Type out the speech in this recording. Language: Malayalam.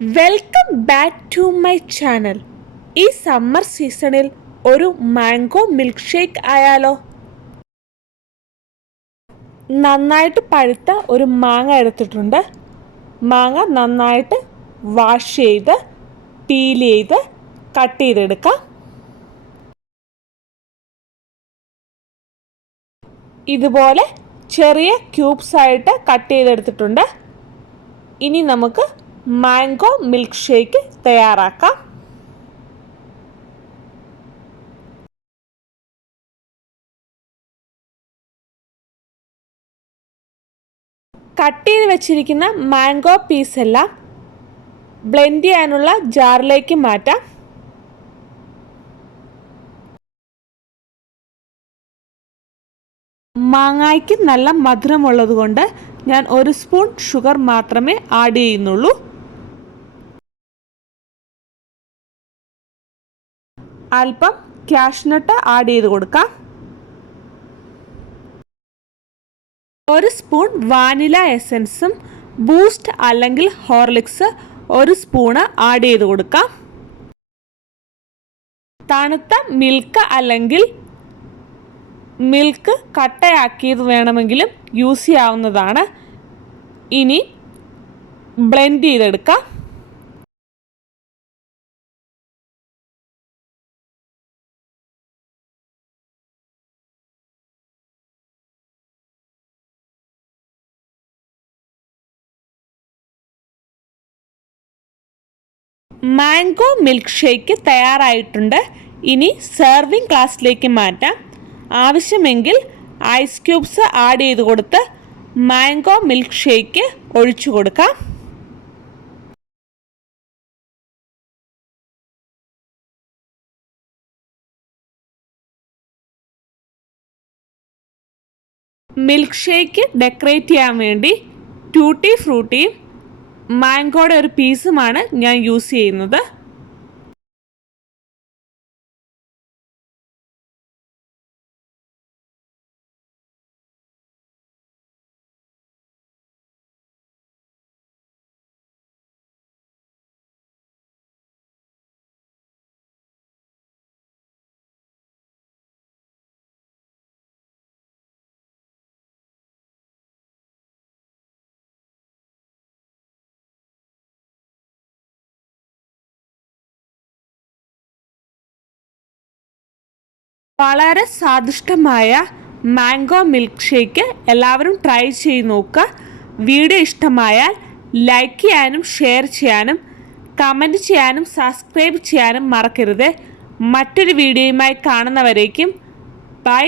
Welcome back to my channel. ഈ സമ്മർ സീസണിൽ ഒരു മാംഗോ മിൽക്ക് ഷേക്ക് ആയാലോ? നന്നായിട്ട് പഴുത്ത ഒരു മാങ്ങ എടുത്തിട്ടുണ്ട്. മാങ്ങ നന്നായിട്ട് വാഷ് ചെയ്ത് പീൽ ചെയ്ത് കട്ട് ചെയ്തെടുക്കാം. ഇതുപോലെ ചെറിയ ക്യൂബ്സ് ആയിട്ട് കട്ട് ചെയ്തെടുത്തിട്ടുണ്ട്. ഇനി നമുക്ക് മാംഗോ മിൽക്ക് ഷേക്ക് തയ്യാറാക്കാം. കട്ട് ചെയ്ത് വെച്ചിരിക്കുന്ന മാംഗോ പീസ് എല്ലാം ബ്ലെൻഡ് ചെയ്യാനുള്ള ജാറിലേക്ക് മാറ്റാം. മാങ്ങയ്ക്ക് നല്ല മധുരമുള്ളത് കൊണ്ട് ഞാൻ 1 സ്പൂൺ ഷുഗർ മാത്രമേ ആഡ് ചെയ്യുന്നുള്ളൂ. അല്പം കാഷ്നട്ട് ആഡ് ചെയ്ത് കൊടുക്കാം. 1 സ്പൂൺ വാനില എസൻസും ബൂസ്റ്റ് അല്ലെങ്കിൽ ഹോർലിക്സ് 1 സ്പൂണ് ആഡ് ചെയ്ത് കൊടുക്കാം. തണുത്ത മിൽക്ക് അല്ലെങ്കിൽ മിൽക്ക് കട്ടയാക്കിയത് വേണമെങ്കിലും യൂസ് ചെയ്യാവുന്നതാണ്. ഇനി ബ്ലെൻഡ് ചെയ്തെടുക്കാം. മാംഗോ മിൽക്ക് ഷേക്ക് തയ്യാറായിട്ടുണ്ട്. ഇനി സെർവിങ് ഗ്ലാസ്സിലേക്ക് മാറ്റാം. ആവശ്യമെങ്കിൽ ഐസ് ക്യൂബ്സ് ആഡ് ചെയ്ത് കൊടുത്ത് മാംഗോ മിൽക്ക് ഷേക്ക് ഒഴിച്ചു കൊടുക്കാം. മിൽക്ക് ഷേക്ക് ഡെക്കറേറ്റ് ചെയ്യാൻ വേണ്ടി ട്യൂട്ടി ഫ്രൂട്ടിയും മാംഗോയുടെ ഒരു പീസുമാണ് ഞാൻ യൂസ് ചെയ്യുന്നത്. വളരെ സ്വാദിഷ്ടമായ മാംഗോ മിൽക്ക് ഷേക്ക് എല്ലാവരും ട്രൈ ചെയ്ത് നോക്കുക. വീഡിയോ ഇഷ്ടമായാൽ ലൈക്ക് ചെയ്യാനും ഷെയർ ചെയ്യാനും കമൻറ്റ് ചെയ്യാനും സബ്സ്ക്രൈബ് ചെയ്യാനും മറക്കരുത്. മറ്റൊരു വീഡിയോയുമായി കാണുന്നവരേക്കും ബൈ.